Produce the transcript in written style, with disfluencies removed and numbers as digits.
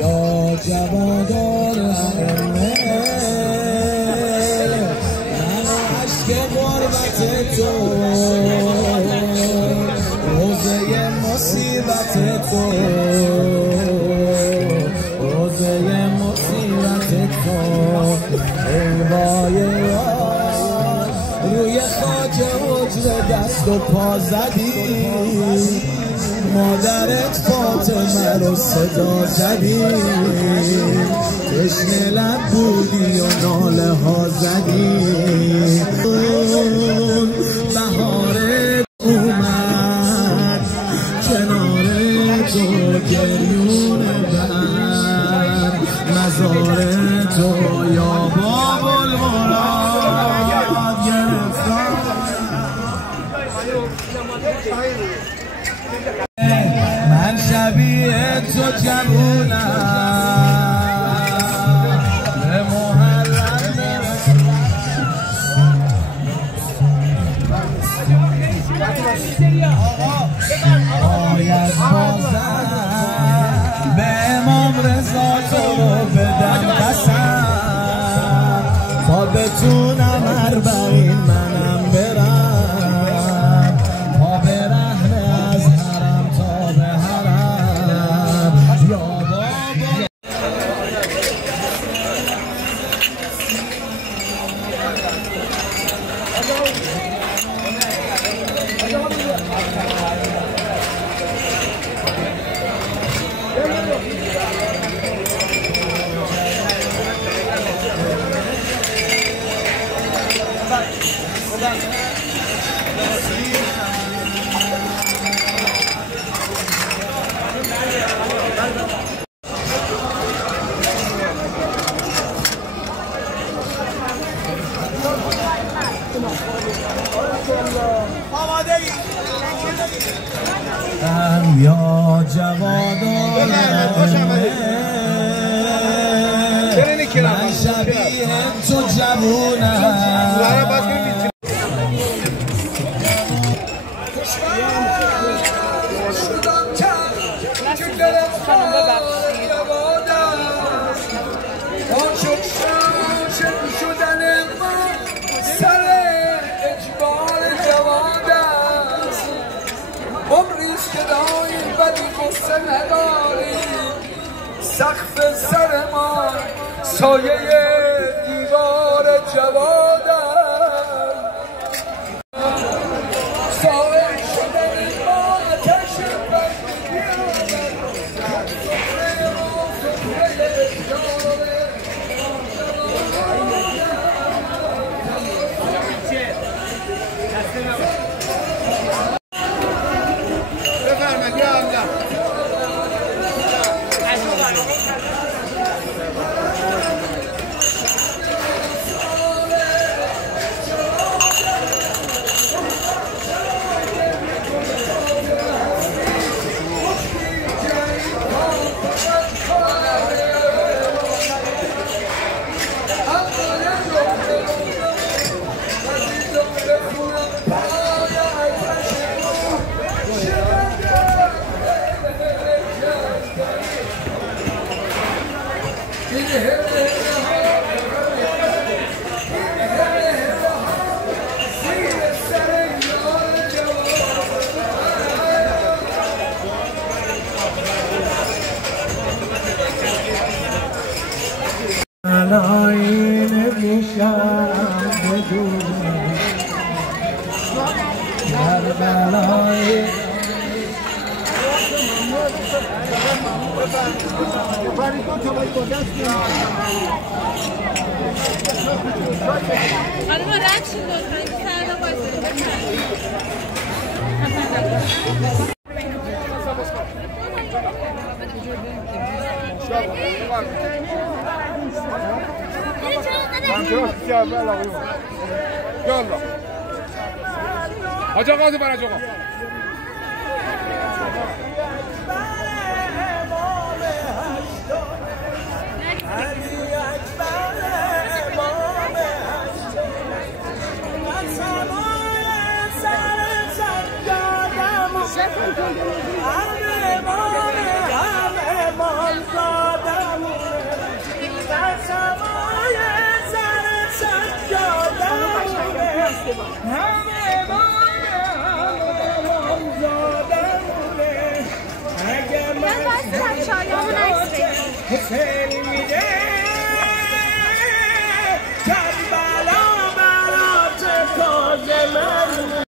یا جوادار ائمه من عشق غربت تو روزه مصیبت تو روزه مصیبت تو ای وای یار روی خاک حجره دست و پا زدی مادرت فاطمه رو صدا زدی تشنه لب بودی و ناله ها زدی بهار اومد کنار تو گریون بر مزار تو یا باب المراد گرفتار من شبیه تو جوونم به محرم باید بازم به امام رضا تو رو بدم قسم تا بتونم اربعین منم برم تا به رهن از حرم تا به حرم یا بابا یا جوادار من شبیه تو جوونم سقف سر ما سایه دیوار جوادم سایه شدن ما آتش آینه میشم بدون کربلای خانم رد شد لطفاً سردا بایستید يلا حاج آقا برای آقا شایان عکس بگیر.